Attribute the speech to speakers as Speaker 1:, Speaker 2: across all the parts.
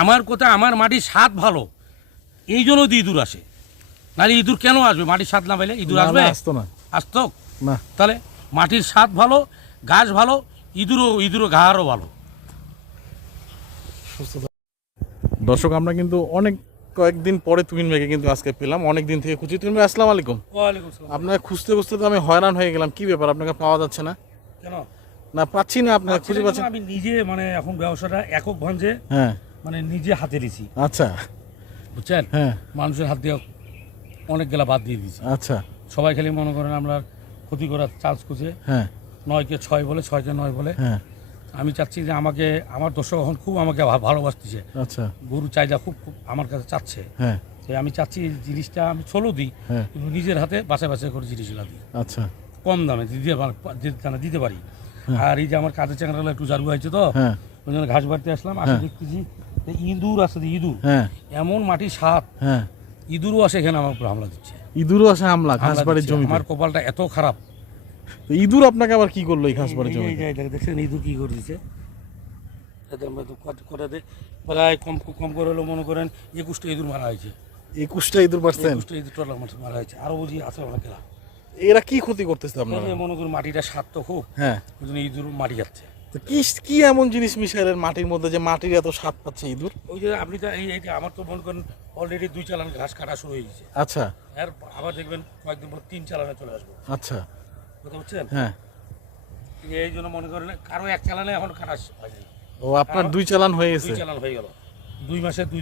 Speaker 1: আমার কথা আমার মাটির স্বাদ ভালো। এই জন্য তো ইঁদুর আসে। নাহলে ইঁদুর কেন আসবে? মাটির স্বাদ না পেলে ইঁদুর আসবে?
Speaker 2: আসতো না।
Speaker 1: আসতো?
Speaker 2: না।
Speaker 1: তাহলে মাটির স্বাদ ভালো গাছ ভালো ইঁদুরও ইঁদুরও ঘাড়ও ভালো।
Speaker 2: দর্শক আমরা কিন্তু অনেক কয়েকদিন পরে তুমিন ভাইকে কিন্তু আজকে পেলাম। অনেক দিন থেকে খুঁজি। তুমিন ভাই আসসালামু আলাইকুম। আপনাকে খুঁজতে খুঁজতে তো আমি হয়রান হয়ে গেলাম। কি ব্যাপার আপনাকে পাওয়া যাচ্ছে না?
Speaker 1: কেন?
Speaker 2: না পাচ্ছি না আপনাকে খুঁজে
Speaker 1: সেটা
Speaker 2: পাচ্ছেন
Speaker 1: আমি নিজে মানে এখন ব্যবসাটা একক ভাঞ্জে
Speaker 2: হ্যাঁ।
Speaker 1: মানে নিজে হাতে দিছি।
Speaker 2: আচ্ছা।
Speaker 1: বুঝছেন?
Speaker 2: হ্যাঁ।
Speaker 1: মানুষের হাত দিয়ে অনেক গেলা বাদ দিয়ে দিয়েছি
Speaker 2: আচ্ছা।
Speaker 1: সবাই খালি মনে করেন আমরা ক্ষতি করার চান্স খুঁজে
Speaker 2: হ্যাঁ।
Speaker 1: নয়কে ছয় বলে ছয়কে নয় বলে।
Speaker 2: হ্যাঁ।
Speaker 1: আমি চাচ্ছি যে আমাকে আমার দর্শক এখন খুব আমাকে ভালোবাসতেছে।
Speaker 2: আচ্ছা।
Speaker 1: গরু চাহিদা খুব খুব আমার কাছে চাচ্ছে।
Speaker 2: হ্যাঁ।
Speaker 1: তো আমি চাচ্ছি এই জিনিসটা আমি ছোলো দিই
Speaker 2: হ্যাঁ।
Speaker 1: কিন্তু নিজের হাতে বাছাই বাছাই করে জিনিসগুলো দিই।
Speaker 2: আচ্ছা।
Speaker 1: কম দামে দিতে পার- দিতে পারি। আর এই যে আমার কাজের চ্যাংরাগুলো একটু জারু হয়েছে তো
Speaker 2: হ্যাঁ।
Speaker 1: ওই জন্য ঘাস বাড়তে আসলাম আসে
Speaker 2: হ্যাঁ।
Speaker 1: দেখতেছি ইঁদুর আছে ইঁদুর
Speaker 2: হ্যাঁ।
Speaker 1: এমন মাটি সাপ
Speaker 2: হ্যাঁ।
Speaker 1: ইঁদুরও আসে এখানে আমার উপর হামলা দিচ্ছে।
Speaker 2: ইঁদুরও আসে হামলা ঘাস
Speaker 1: হামলা
Speaker 2: বাড়ির
Speaker 1: দিচ্ছে।
Speaker 2: জমিতে।
Speaker 1: আমার কপালটা এত খারাপ।
Speaker 2: তো ইঁদুর আপনাকে আবার কি করল এই ঘাস বাড়ির
Speaker 1: এই- এই
Speaker 2: জমিতে?
Speaker 1: যে এটা দেখছেন ইঁদুর কি করে দিচ্ছে প্রায় কম কম করে হলেও মনে করেন একুশটা ইঁদুর মারা হয়েছে।
Speaker 2: একুশটা ইঁদুর পারছেন
Speaker 1: একুশটা ইঁদুর টোটাল মারা হয়েছে। আরও বুঝি আছে অনেকেরা
Speaker 2: এরা কি ক্ষতি করতেছে আপনারা?
Speaker 1: মনে করেন মাটিটা স্বাদ তো খুব
Speaker 2: হ্যাঁ।
Speaker 1: ওই জন্য ইঁদুর মাটি যাচ্ছে।
Speaker 2: তো কি কি এমন জিনিস মিশাইলেন মাটির মধ্যে যে মাটির এত স্বাদ পাচ্ছে ইঁদুর?
Speaker 1: ওই যে আপনি তো এই এই যে আমার তো মনে করেন অলরেডি দুই চালান ঘাস কাটা শুরু হয়ে গেছে।
Speaker 2: আচ্ছা।
Speaker 1: আর আবার দেখবেন কয়েকদিন পর তিন চালানে চলে আসব।
Speaker 2: আচ্ছা।
Speaker 1: কথা বুঝছেন
Speaker 2: হ্যাঁ।
Speaker 1: এই জন্য মনে করেন কারও এক চালানে এখন কাটা হয়নি
Speaker 2: ও আপনার দুই চালান হয়ে
Speaker 1: দুই চালান হয়ে গেল। দুই মাসে দুই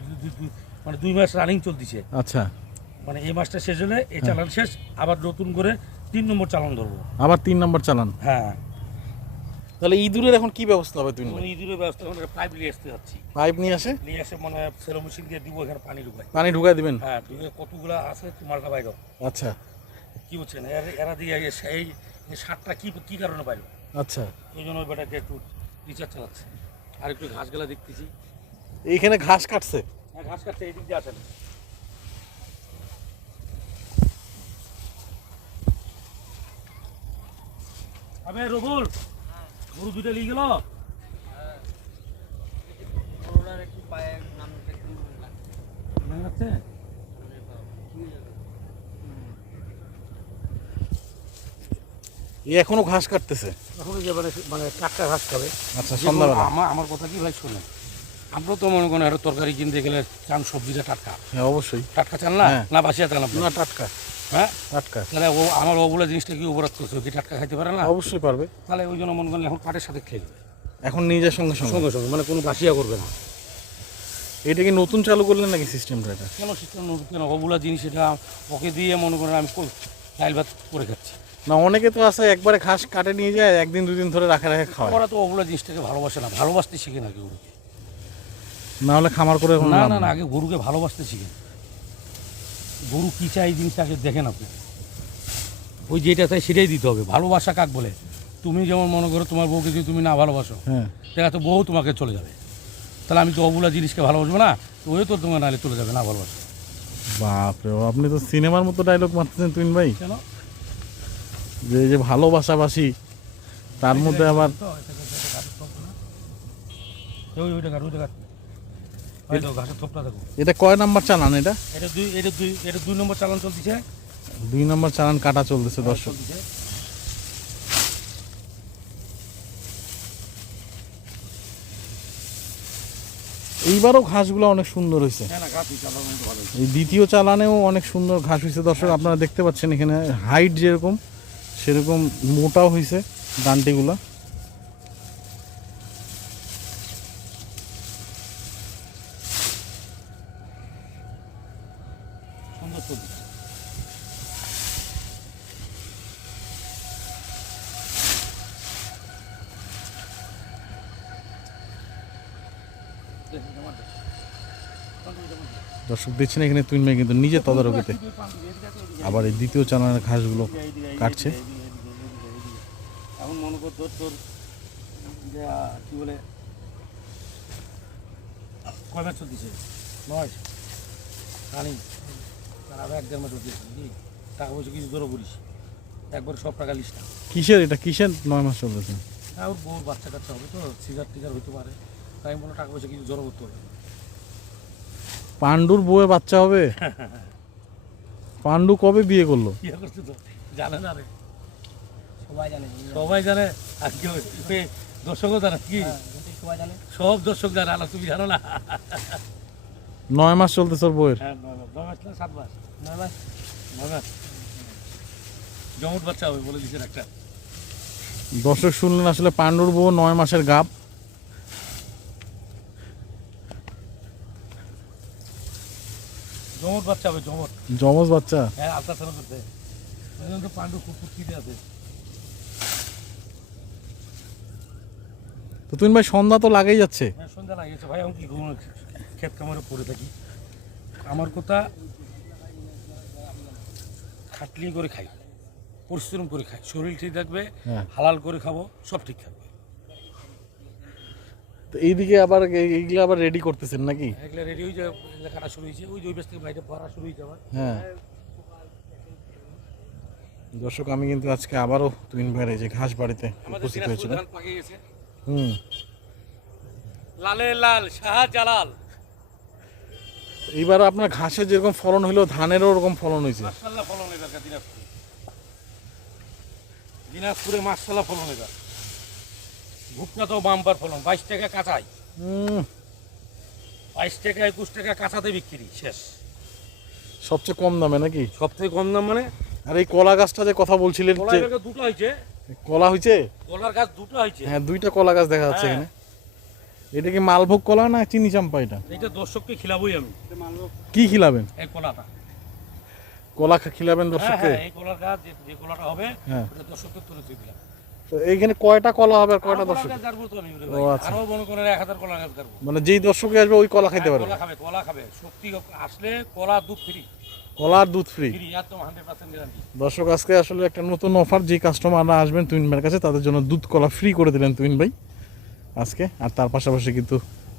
Speaker 1: মানে দুই মাস রানিং চলতেছে।
Speaker 2: আচ্ছা।
Speaker 1: মানে এই মাসটা শেষ হলে এই চালান শেষ আবার নতুন করে তিন নম্বর চালান ধরবো।
Speaker 2: আবার তিন নম্বর চালান?
Speaker 1: হ্যাঁ।
Speaker 2: তাহলে ইঁদুরের এখন কি ব্যবস্থা হবে তুমি?
Speaker 1: মানে ইঁদুরের ব্যবস্থা করে পাইপ নিয়ে আসতে যাচ্ছি।
Speaker 2: পাইপ নিয়ে আসে?
Speaker 1: নিয়ে এসে মানে সেলো মেশিন দিয়ে দিব এখানে পানি ঢুকাই
Speaker 2: পানি ঢুকাই দিবেন?
Speaker 1: হ্যাঁ ঢুকে কতগুলা আছে মালটা বাইর
Speaker 2: আচ্ছা।
Speaker 1: কি বলছেন? এর- এরা দিয়ে এই সারটা কি কি কারণে বাইর
Speaker 2: আচ্ছা।
Speaker 1: এই জন্য বেটাকে একটু রিচার্জ চালাচ্ছে। আর একটু ঘাসগুলা দেখতেছি।
Speaker 2: এইখানে ঘাস কাটছে?
Speaker 1: হ্যাঁ ঘাস কাটছে এই দিক দিয়ে আসেন। আবে রবুল! গরু নিয়ে গেল?
Speaker 2: এখনও ঘাস কাটতেছে।
Speaker 1: এখন যে মানে মানে টাটকা ঘাস খাবে।
Speaker 2: আচ্ছা সন্ধ্যাবেলা।
Speaker 1: আমার আমার কথা কি ভাই শোনেন? আমরা তো মনে করেন একটা তরকারি কিনতে গেলে চান সবজিটা টাটকা।
Speaker 2: হ্যাঁ অবশ্যই।
Speaker 1: টাটকা চান না?
Speaker 2: হ্যাঁ।
Speaker 1: না বাসিয়া চান?
Speaker 2: না টাটকা।
Speaker 1: হ্যাঁ?
Speaker 2: টাটকা।
Speaker 1: তাহলে ও আমার ওগুলো জিনিসটা কি অপরাধ করছে? কি টাটকা খাইতে পারে না?
Speaker 2: অবশ্যই পারবে।
Speaker 1: তাহলে ওই জন্য মনে করেন এখন সাথে খেয়ে
Speaker 2: এখন নিজের সঙ্গে সঙ্গে।
Speaker 1: সঙ্গে সঙ্গে মানে কোনো বাসিয়া করবে না।
Speaker 2: এটা কি নতুন চালু করলেন নাকি সিস্টেমটা এটা?
Speaker 1: কেন সিস্টেম নতুন? কেন? ওগুলো জিনিস এটা ওকে দিয়ে মনে করেন আমি ডাইল ভাত করে খাচ্ছি।
Speaker 2: না অনেকে তো আছে একবারে ঘাস কাটে নিয়ে যায় একদিন দুদিন ধরে রাখা রাখে খাওয়ায়।
Speaker 1: ওরা তো ওগুলো জিনিসটাকে ভালোবাসে না ভালোবাসতে শিখে না গরুকে
Speaker 2: না হলে খামার করে
Speaker 1: না না না আগে গরুকে ভালোবাসতে শিখেন গরু কী চাই জিনিসটা আগে দেখেন আপনি। ওই যেটা চাই সেটাই দিতে হবে। ভালোবাসা কাক বলে? তুমি যেমন মনে করো তোমার বউকে যদি তুমি না ভালোবাসো
Speaker 2: হ্যাঁ।
Speaker 1: দেখা তো বউ তোমাকে চলে যাবে। তাহলে আমি তো ওগুলা জিনিসকে ভালোবাসবো না ওই তো তোমার নাহলে চলে যাবে না ভালোবাসো।
Speaker 2: বাপরে বাপ, আপনি তো সিনেমার মতো ডায়লগ মারতেছেন তুইন ভাই।
Speaker 1: কেন?
Speaker 2: যে যে ভালোবাসাবাসি তার মধ্যে আবার?
Speaker 1: ওই ওইটা ওইটা ঘাট ওই তো ঘাসের থোপটা দেখো
Speaker 2: এটা কয় নাম্বার চালান এটা?
Speaker 1: এটা দুই এটা দুই এটা দুই নম্বর চালান চলতেছে।
Speaker 2: দুই নাম্বার চালান কাটা চলতেছে দর্শক। এইবারও ঘাসগুলো অনেক সুন্দর
Speaker 1: হ্যাঁ হয়েছে।
Speaker 2: এই দ্বিতীয় চালানেও অনেক সুন্দর ঘাস হয়েছে দর্শক। আপনারা দেখতে পাচ্ছেন এখানে হাইট যেরকম সেরকম মোটাও হয়েছে ডান্টিগুলো।
Speaker 1: দেখুন,
Speaker 2: দর্শক দেখছেন এখানে তুই মেয়ে কিন্তু নিজে তদারকিতে। আবার এই দ্বিতীয় চালানের ঘাসগুলো কাটছে।
Speaker 1: এখন মনে কর তোর তোর কি বলে? কয় ম্যাচ চলতেছে নয়। রানিং এক দেড় টাকা পয়সা কিছু ধরো একবার সব টাকা লিস্ট না
Speaker 2: কিসের এটা? কিসের নয় মাস
Speaker 1: ওর বউর বাচ্চা কাচ্চা হবে তো হইতে পারে। তাই বলো টাকা পয়সা কিছু জড়ো করতে হবে।
Speaker 2: পাণ্ডুর বউয়ে বাচ্চা হবে? পাণ্ডু কবে বিয়ে করল?
Speaker 1: বিয়ে করছে তো জানে না রে।
Speaker 3: সবাই জানে
Speaker 1: সবাই জানে আর কেউ দর্শকও জানে কি?
Speaker 3: হ্যাঁ, সবাই জানে।
Speaker 1: সব দর্শক জানে আলা তুমি জানো না।
Speaker 2: নয় মাস চলতেছে ওর
Speaker 1: জমট বাচ্চা হবে বলে দিচ্ছেন একটা।
Speaker 2: দর্শক শুনলেন আসলে পাণ্ডুর বউ নয় মাসের
Speaker 1: জমট বাচ্চা হবে
Speaker 2: জমজ বাচ্চা?
Speaker 1: হ্যাঁ আলট্রাসাউন্ড করতে। পাণ্ডু খুব ফুটকিতে আছে।
Speaker 2: তো তুমি ভাই সন্ধ্যা তো লাগেই যাচ্ছে।
Speaker 1: হ্যাঁ সন্ধ্যা লাগিয়েছে ভাই আমি কি ক্ষেত কামারে পড়ে থাকি। আমার কথা খাটলি করে খাই পরিশ্রম করে খাই। শরীর ঠিক থাকবে
Speaker 2: হ্যাঁ।
Speaker 1: হালাল করে খাব সব ঠিক থাকবে।
Speaker 2: তো এইদিকে আবার এইগুলো আবার রেডি করতেছেন নাকি?
Speaker 1: এগুলো রেডি হয়ে যাবে এগুলো কাটা শুরু হয়েছে। ওই ওই থেকে বাইরে পড়া শুরু হয়েছে আবার।
Speaker 2: হ্যাঁ। দর্শক আমি কিন্তু আজকে আবারও তুইন ভাইয়ের যে ঘাস বাড়িতে উপস্থিত
Speaker 1: গেছে।
Speaker 2: হুম।
Speaker 1: লালে লাল শাহজালাল।
Speaker 2: এইবার আপনার ঘাসের যেরকম ফলন হইল ধানেরও ওরকম ফলন হয়েছে
Speaker 1: ফলন এবার দিনাজপুরে। দিনাজপুরে মার্শাল্লাহ ফলন এবার ভুটনা তো বাম্পার ফলন বাইশ টাকা কাঁচাই।
Speaker 2: হুম।
Speaker 1: বাইশ টাকা একুশ টাকা কাঁচাতে বিক্রি শেষ।
Speaker 2: সবচেয়ে কম দামে নাকি?
Speaker 1: সব থেকে কম দাম মানে?
Speaker 2: আর এই কলা গাছটা যে কথা বলছিলেন
Speaker 1: দুটো হয়েছে।
Speaker 2: কলা হয়েছে?
Speaker 1: কলার গাছ দুটো হয়েছে।
Speaker 2: হ্যাঁ দুইটা কলা গাছ দেখা যাচ্ছে
Speaker 1: হ্যাঁ।
Speaker 2: এখানে। এটা কি মালভোগ কলা না চিনি চাম্পা এটা?
Speaker 1: এইটা দর্শককে খিলাবই আমি।
Speaker 2: কি খিলাবেন?
Speaker 1: এই কলাটা।
Speaker 2: কলা খিলাবেন
Speaker 1: হ্যাঁ
Speaker 2: দর্শককে?
Speaker 1: হ্যাঁ এই কলার গাছ যে- কলাটা হবে
Speaker 2: হ্যাঁ।
Speaker 1: ওটা দর্শককে তুলে তুলে দিলাম।
Speaker 2: তো এইখানে কয়টা কলা হবে আর কয়টা দর্শক? ও, আচ্ছা।
Speaker 1: আরও মনে করেন এক হাজার গাছ গাড়বো
Speaker 2: মানে যেই দর্শকে আসবে ওই কলা খাইতে পারবে।
Speaker 1: কলা খাবে কলা খাবে। শক্তি আসলে কলা দুধ ফ্রি
Speaker 2: কলা আর দুধ ফ্রি দর্শক আজকে আসলে একটা নতুন অফার যে কাস্টমাররা আসবেন তুইন ভাইয়ের কাছে তাদের জন্য দুধ কলা ফ্রি করে দিলেন তুইন ভাই। আজকে। আর তার পাশাপাশি কিন্তু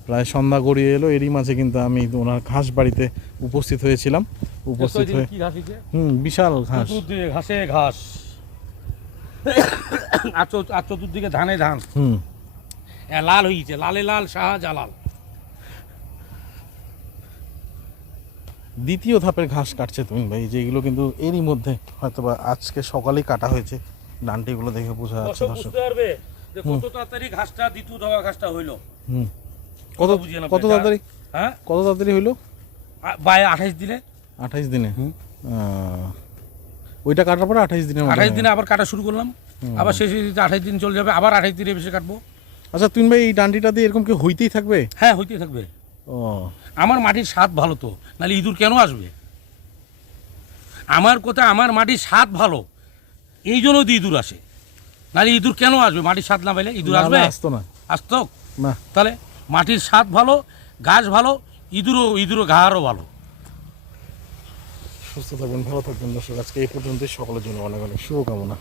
Speaker 2: প্রায় সন্ধ্যা গড়িয়ে এলো। এরই মাঝে কিন্তু আমি ওনার ঘাস বাড়িতে উপস্থিত হয়েছিলাম। উপস্থিত হয়ে হুম বিশাল ঘাস।
Speaker 1: ঘাসে ঘাস। আর চতুর্দিকে ধানে ধান।
Speaker 2: হুম।
Speaker 1: লাল হয়েছে লালে লাল শাহ জালাল
Speaker 2: দ্বিতীয় ধাপের ঘাস কাটছে তুমি ভাই যেগুলো কিন্তু এরই মধ্যে হয়তোবা আজকে সকালেই কাটা হয়েছে। ডান্টিগুলো দেখে বোঝা যাচ্ছে
Speaker 1: দর্শক যে কত তাড়াতাড়ি ঘাসটা দ্বিতীয় ঘাসটা হইল।
Speaker 2: কত কত তাড়াতাড়ি?
Speaker 1: হ্যাঁ?
Speaker 2: কত তাড়াতাড়ি হইল?
Speaker 1: বাই আঠাইশ দিনে
Speaker 2: আঠাইশ দিনে? ওইটা কাটার পরে আঠাইশ
Speaker 1: দিনে আবার কাটা শুরু করলাম। আবার শেষে আঠাইশ দিন চলে যাবে আবার আঠাইশ দিনে বেশি কাটবো।
Speaker 2: আচ্ছা ভাই এই ডান্ডিটা দিয়ে এরকম কি হইতেই থাকবে?
Speaker 1: হ্যাঁ হইতে থাকবে।
Speaker 2: ও।
Speaker 1: আমার মাটির স্বাদ ভালো তো নাহলে ইঁদুর কেন আসবে? আমার কথা আমার মাটির স্বাদ ভালো এই জন্য ইঁদুর আসে। নাহলে ইঁদুর কেন আসবে? মাটির স্বাদ না পাইলে ইঁদুর আসবে?
Speaker 2: আসতো না।
Speaker 1: আসতো?
Speaker 2: না।
Speaker 1: তাহলে মাটির স্বাদ ভালো গাছ ভালো ইঁদুরও ইঁদুরও ঘাড়ও ভালো।
Speaker 2: সুস্থ থাকবেন ভালো থাকবেন দর্শক আজকে এই পর্যন্তই। সকলের জন্য অনেক অনেক শুভকামনা।